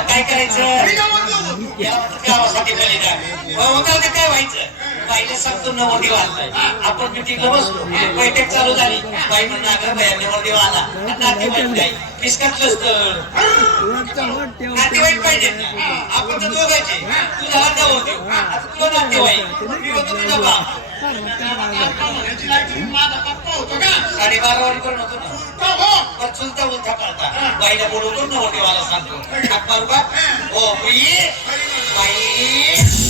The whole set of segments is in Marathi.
काय करायचं गावासाठी काय व्हायचं बाईला सांगतो नवरदेव आलाय आपण मिटिंगला बसलो बैठक चालू झाली बाई म्हणून बाया नवरदेव आला नातेवाईक काय फिसकटलंच तर नातेवाईक पाहिजे आपण तर दोघांचे तू झाला नवरदेव आता तुला नातेवाईक मी होतो तुझा बाप होतो? साडेबारा वाजेपर्यंत होतो ना हो? चुलता बाईला बोलवतो नवरदेवाला सांगतो. हाक मारू का? हो बाई. बाई?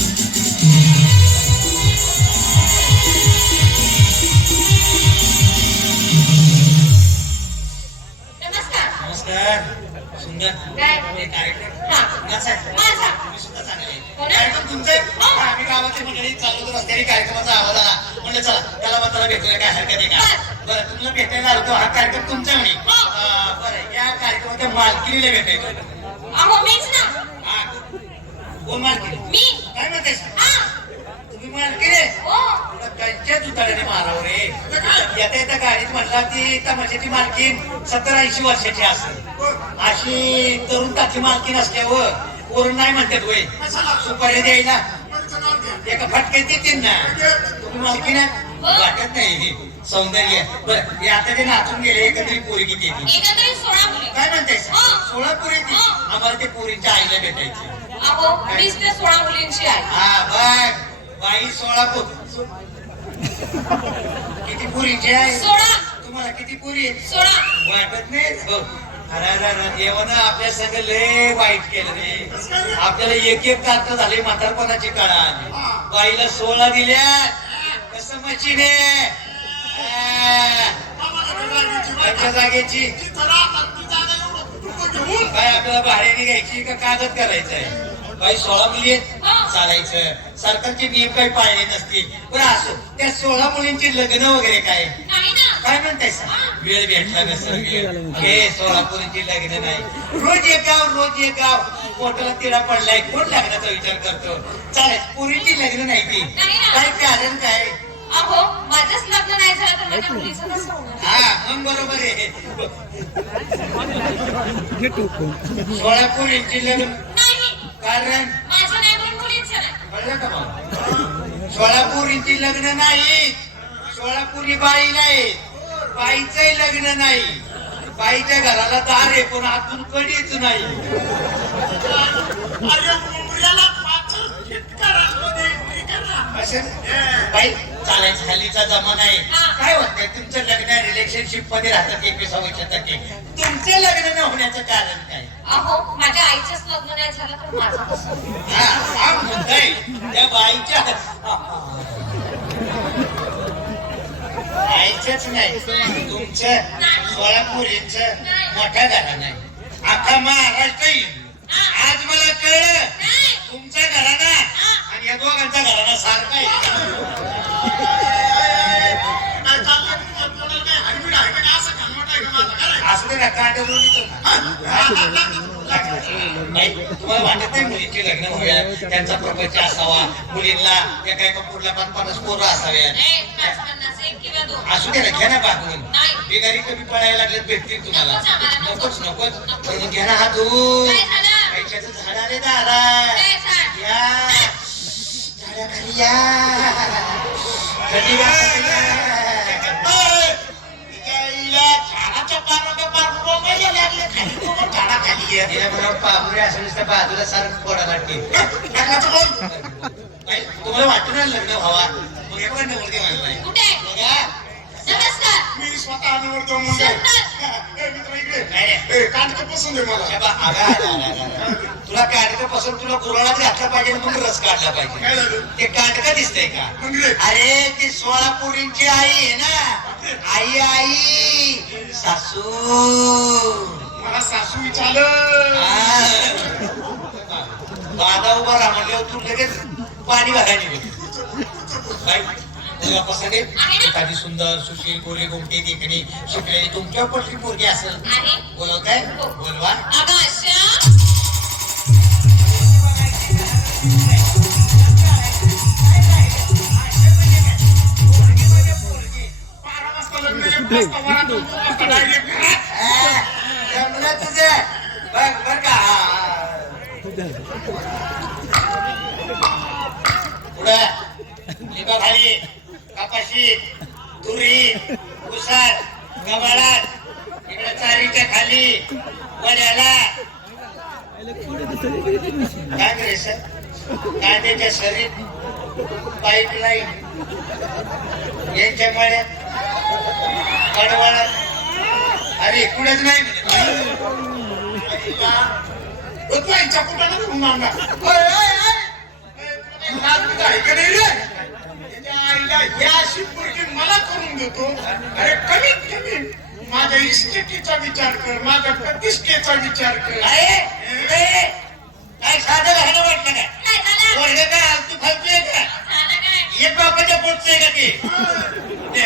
हे कार्यक्रम. हा. ना? कार्यक्रमाचा आवाज आला. म्हणलं चला त्याला मात्र भेटूया काय हरकत आहे का? बरं तुम्हाला भेटायला आलो हा कार्यक्रम तुमचा म्हणे. हो. या कार्यक्रमाच्या मालकिनीला भेटायचं अहो मीच ना. हा. कोण मालकीनी मी? काय म्हणतेस? हा. तुम्ही मालकीन आहे? हो. तुला त्यांच्या दुधाने मारावं रे. येता येता गाडीत म्हणला ती तमाशाची मालकीन सत्तर ऐंशी वर्षाची असेल. अशी तरुण ताची मालकीन असल्यावर वरून नाही म्हणतात वय सुपारी द्यायला? एका फटके देतील ना. तुम्ही मालकीन आहे? वाटत नाही हे. सौंदर्य. बरं हे आता ते नाचून गेले एकत्रित पोरी किती येते एकंदरीत सोळा मुली काय म्हणतायस हा. सोळा पोरी येते हा. आम्हाला ते पोरींच्या आईला भेटायची. अहो सोळा मुलींची आहे हा बघ बाई सोळा पोत किती पुरीची आहे सोळा. तुम्हाला किती पुरी आहे सोळा. वाटत नाही? हो. अरे अरे अरे, देवानं आपल्या संग लय वाईट केलं रे. आपल्याला एक एक कार्ट झाले म्हातारपणाची काळा बाईला सोळा दिल्या. कसं मशीने बाई. त्यांच्या जागेची. काय आपल्याला भाड्याने घ्यायची का कागद करायचंय? बाई सोळा मुली आहेत. चालायचं. सरकारचे नियम काही पाळले नसतील. बरं असो. त्या सोळा मुलींची लग्न वगैरे काय? काय म्हणतायस वेळ भेटला नसेल हे सोलापुरीची लग्न नाही. रोज एक गाव रोज एक गाव. पोटाला तिला पडलाय. कोण लग्नाचा विचार करतो? चालेल. पुरीची लग्न नाही ती. काय कारण काय? अहो माझंच लग्न नाही झालं तर माझ्या मुलीचं हा मग बरोबर आहे. लग्न. नाही. कारण? माझं नाही म्हणून मुलींचं नाही. कळलं का मग? सोलापुरीची लग्न नाही. सोलापुरी बाई नाही. बाईचंही लग्न नाही. बाईच्या घराला दार आहे पण आतून कडीच नाही. अरे मुंबईला हे करा. असं? बाई चालायचं हल्लीचा जमाना आहे. काय होतंय? तुमचं लग्न रिलेशनशिपमध्ये राहतात एकविसाव्या टक्के तुमचं लग्न न होण्याचं कारण काय? अहो माझ्या आईचंच लग्न नाही झालं तर माझं कसं? होणार? हा हा मुद्दा आहे. त्या बाईच्या आईचंच नाही. तुमचं सोलापुरीचं मोठ्या घरा नाही अख्खा महाराष्ट्र येईल. आज मला कळलं. नाही. तुमच्या घराना आणि या दोघांच्या घराना सारखं आहे. असू दे तुमचं? काय ना कांडे तुम्हाला वाटत नाही मुलींची लग्न होऊया त्यांचा प्रपंच असावा मुलींना एका एका पुढल्या पाच पन्नास पोरं असाव्या ए, असू दे ना घ्या ना बागून बिगारी बेगारी कमी पडायला लागलेत भेटतील तुम्हाला नकोच नकोच नको. घ्या ना हा दूध काय झालं? पैशाचं झाड आले दारा या झाडाखाली या खाली पाहुणे बाजूला सारखं पोडा लागते तुम्हाला वाटून ना लग्न व्हावा मग मी स्वतः निवडतो मुंडे. ए, मित्र इकडे. नाही ए, काटकं पसंत आहे मला. हे बघ, अगं, अगं, तुला काटक पसंत तुला गुराळात घातला पाहिजे आणि मग रस काढला काय पाहिजे झालं? ते काटक दिसतंय का अरे ती सोळा पोरींची आई आहे ना आई आई सासू मला सासू विचारलं हा. उभा राहा म्हणल्यावर तू लगेच पाणी भरायला निघतो एखादी सुंदर सुशील गोरी गोमटी देखणी शिकलेली तुमच्या पटली पोरगी असेल. बोलवताय? हो. बोलवा. उसात गबाळात इकडे चारीच्या खाली वड्याला. काय करायचं शरीर शरीर पाईपलाईन यांच्या मळ्यात कडवाळात. अरे कुठेच नाही इच्छा कुठं नाही आईला करून देतो. अरे कमीत कमी. माझ्या इस्टेटीचा विचार कर माझ्या प्रतिष्ठेचा विचार कर. काय काय साधं राहणं वाटलं काय? काय काय फालतू आहे का काय? एक बापाच्या पोटचं आहे का ते? ते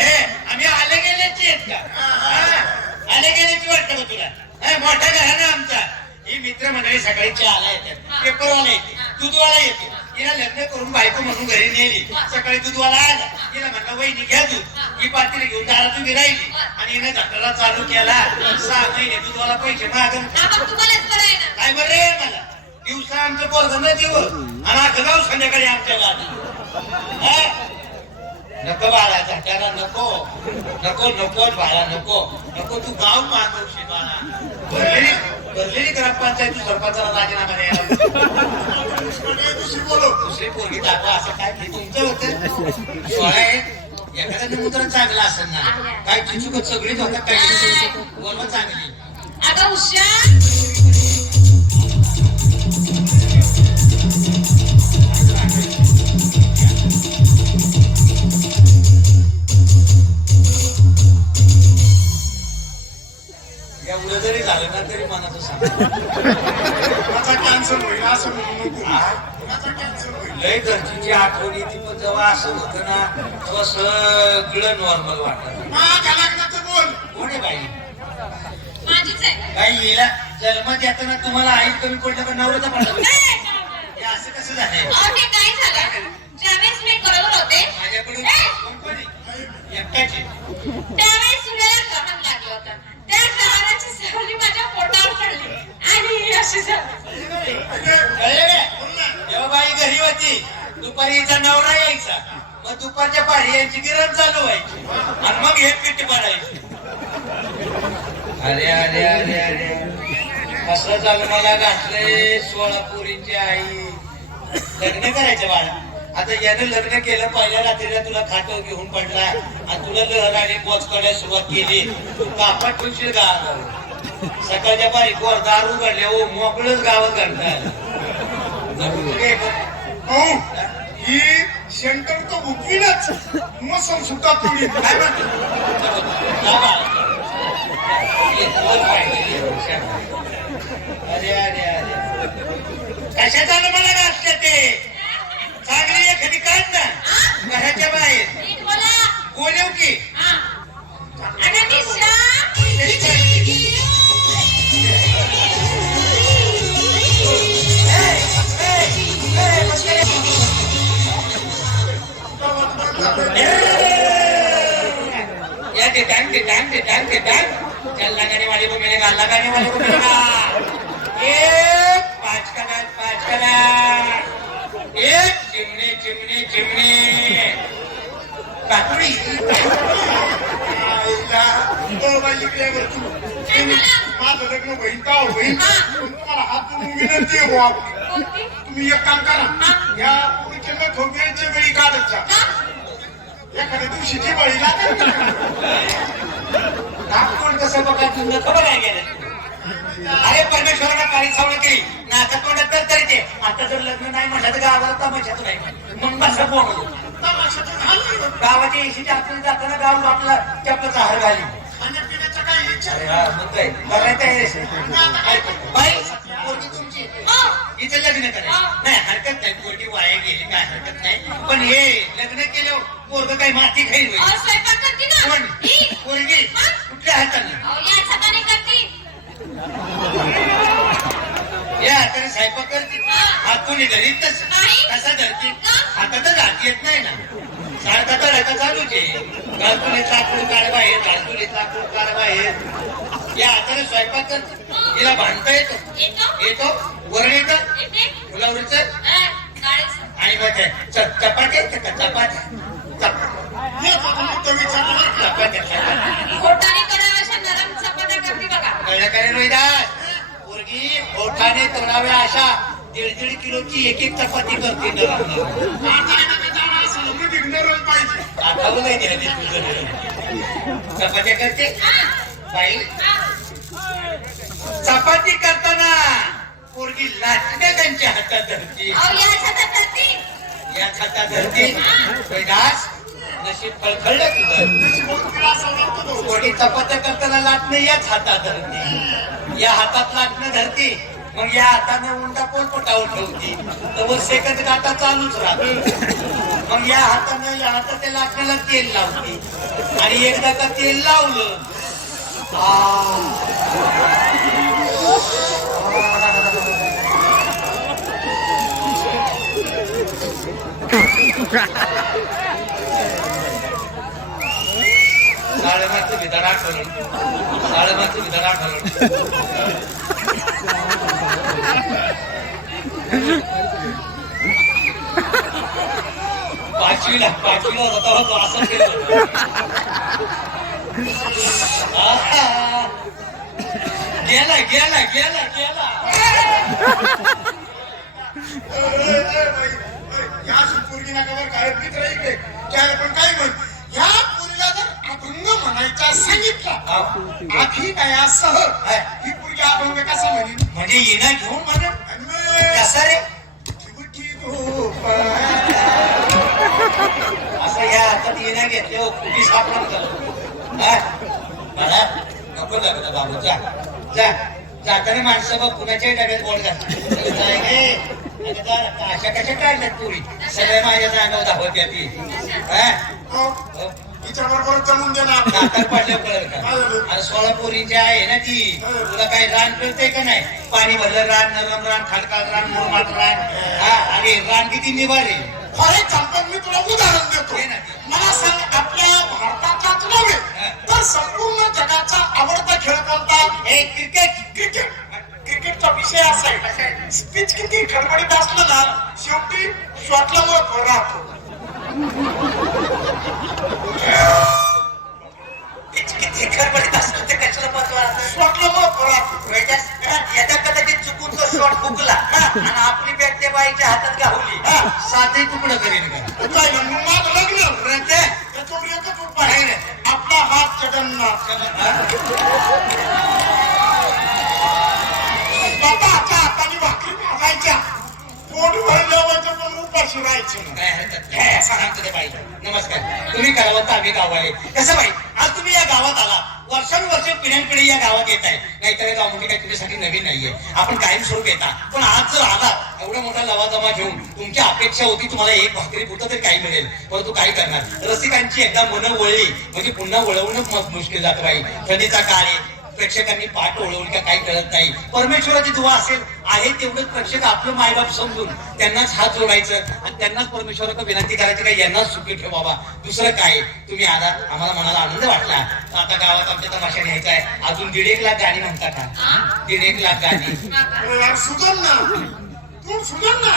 आम्ही आले गेल्याची आहेत का? हा? आले गेल्याची वाटतं का तुला? हा, मोठा घराणं आमचा. ही मित्र मंडळी सकाळी चहाला येतात पेपरवाला येते. दूधवाला येते. तिला लग्न करून बायको म्हणून घरी नेली. सकाळी दूधवाला आला. तिला म्हणलं वहिनी घ्या दूध. ही पातीला घेऊन दारात उभी राहिली. आणि हिने झटला चालू केला. सहा महिने दूधवाला पैसे मागून काय बरं रे मला? दिवसा आमचं पोरग न देऊ आणि अख्खं गाव संध्याकाळी आमच्या गावात नको बाळा झटाला नको. नको नको बाळा नको. नको तू गाव मागवशी बाळा. भरलेली भरलेली ग्रामपंचायत तू सरपंचाला राजीनामा द्यायला दुसरी बोलो दुसरी पोरगी दाखवा असं काय तुमचं होतं? सोळा आहे एखादा नमुद्र चांगला असेल ना काय चुचुकत सगळीच होतात काय बोलवा चांगली. उषा एवढं जरी झालं ना तरी मनाचं सांग. माझा कॅन्सर होईल असं म्हणू लय गरजेची आठवण येते पण जेव्हा असं होतं ना तेव्हा सगळं नॉर्मल वाटत कोण आहे बाई? माझीच आहे. बाई येला जन्म देताना तुम्हाला आई कमी पडलं का नवऱ्याचा पडला? हे असं कसं झालंय? ते झालं ज्यावेळेस मी करत होते माझ्याकडून ए, कोण कोण आहे? एकट्याची त्यावेळेस सूर्याला ग्रहण लागलं होतं त्या ग्रहणाची सावली माझ्या पोटावर पडली आणि ही अशी झाली कळलं का? जेव्हा बाई घरी होती दुपारी हिचा नवरा यायचा मग दुपारच्या पारी यांची गिरण चालू व्हायची आणि मग हे पीठ पडायची. अरे अरे अरे अरे. कसं झालं मला घातलंय सोळा पोरींची आई? लग्न करायचं बाळा. आता यानं लग्न केलं पहिल्या रात्रीला तुला खाटो घेऊन पडला. आणि तुला लहर आणि बोच करायला सुरुवात केली. तू कापात ठेवशील गावाला सकाळच्या पारी कोर दार उघडले ओ मोकळच गावात हो ही सेंटर तो बुकवीनच मसन सुद्धा पुढे काय म्हणतो. अरे अरे अरे. आलं मला घातलं ते? चांगली एखादी काढ ना घराच्या बाहेर. बोलव की या ते टांग ते टांग ते टांग ते टांग चल लगाने वाले को मिलेगा लगाने वाले को मिलेगा एक पाँच का नाच पाँच का नाच एक चिमणे चिमणे चिमणे. काकुडी आईला, ओ बाई इकडे बघ तू. माझं लग्न होईल का होईल तुम्हाला हात विनंती आपली. तुम्ही एक काम करा. या पुढच्या वेळी काढत जा. एखाद्या दिवशी लागेल नागपूर कसं बघा तुमचं खबर आहे गेलं. अरे परमेश्वराला काळी सावळ केली. नाकात तोंडात तर तरी ते आता जर लग्न नाही म्हटलं तर गावाला तमाशाच नाही. मग बसा बोल? तमाशाचं झालं गावाच्या एशीच्या हातून जाताना गाव आपला चपलाचा हार घाली काही पोरगी तुमची इथं लग्न करायचं. नाही हरकत नाही. पोरगी वाया गेली काय हरकत नाही. पण हे लग्न पोरग काही माती खाईल होईल अहो, स्वयंपाक करते ना? कोण? ही पोरगी? कुठल्या हाताने? अहो, या हाताने करते. या हाताने स्वयंपाक करते. हात कोणी धरीत तसं नाही. कसा धरते. हातातच हात येत नाही ना. सारखा तर चालूच आहे. गालतुले चाकूड काढवा आहे. गालतुले चाकूड काढवा आहे. या हाताने स्वयंपाक करते. तिला भांडता येतो. येतो? येतो? वर येतं? येते. फुलावरीचं. आणि मग ते च- चपात्या आहेत का? चपात्या. पोटाने तोडाव्या अशा दीड दीड किलोची एक एक चपाती करते चपात्या करते? बाई. चपाती करताना पोरगी लाटण्या त्यांच्या हातात धरती. अहो, या छतात करते. या हातात धरती. रोहिदास नशीब फळफळलं तुझं. कोणी चपात्या करताना लाटणं याच हातात धरते. या हातात लाटणं धरते मग या हातानं उंडा कोण पोटावर ठेवते? तर वर सेकंद काटा चालूच राहते. मग या हातानं या हातात त्या लाटण्याला तेल लावते. आणि एकदा का तेल लावलं आ. साडेमाचं विधान आठवलं साडेमाचं विधान आठवलं पाचवीला पाचवीला होता तो असं केलं गेला गेला गेला गेला। या काय मित्र इकडे पण काय म्हण? या सांगितला आधी दयासह ही. पोरगी अभंग कसा म्हणेल? म्हणजे येणा घेऊन म्हणा. आणि कसा रे. असं या हातात येण्या घेतले कुठे सापडून? मला नको लागलं बाबू जा. जा. जाताना माणसं बघ कुणाच्याही डब्यात गोड घाल. अशा कशा काढल्यात पुरी? सगळ्या माझ्या जागा धावत्या ती हा? हो. हिच्या बरोबर जमून देणार नाकात पडल्या कळलं का अरे सोळा पोरींची आहे ना ती तुला काही रान कळते का नाही? पाणी भरलं रान नरम रान खडकाळ रान मुरमात रान. हा आणि रान किती निभारे फॉर एक्झाम्पल मी तुला उदाहरण देतो. दे ना. मला सांग आपल्या भारताचाच नव्हे तर संपूर्ण जगाचा आवडता खेळ कोणता हे क्रिकेट क्रिकेट क्रिकेटचा विषय असा आहे. स्पीच किती खडबडीत असलं ना शेवटी शॉटला राहतो? आपली बॅट त्या बाईच्या हातात गावली सातही तुकडं करेल काय म्हणून लग्न आहे आपला हात जगन्नाथ आता हाताने भाकरी मागायच्या. पोट भरल्यावर पण उपाशी राहायचं काय हरकत नाही. सांगतो ते नमस्कार. तुम्ही करावं आम्ही गावाले. कसं बाई? आज तुम्ही या गावात आला. वर्षानुवर्ष पिढ्यांपिढी या गावात येत आहे. नाहीतर हे गाव म्हणजे काही तुमच्यासाठी नवीन नाहीये. आपण कायम स्वरूप येता. पण आज जर आला एवढा मोठा लवाजमा घेऊन तुमची अपेक्षा होती तुम्हाला एक भाकरी कुठं तरी काही मिळेल. परंतु काय करणार? रसिकांची एकदा मनं वळली. म्हणजे पुन्हा वळवणं मग मुश्किल जात बाई. थंडीचा काळ आहे प्रेक्षकांनी पाठ ओळवून का काही कळत नाही. परमेश्वराची दुवा असेल आहे तेवढंच प्रेक्षक आपलं मायबाप समजून त्यांनाच हात जोडायचं आणि त्यांनाच परमेश्वराकडे विनंती करायची का यांनाच सुखी ठेवावा. दुसरं काय? तुम्ही आला आम्हाला मनाला आनंद वाटला. आता गावात आमच्या तमाशा न्यायचा आहे. अजून दीड एक लाख गाणी म्हणता का? दीड एक लाख गाणी. ना.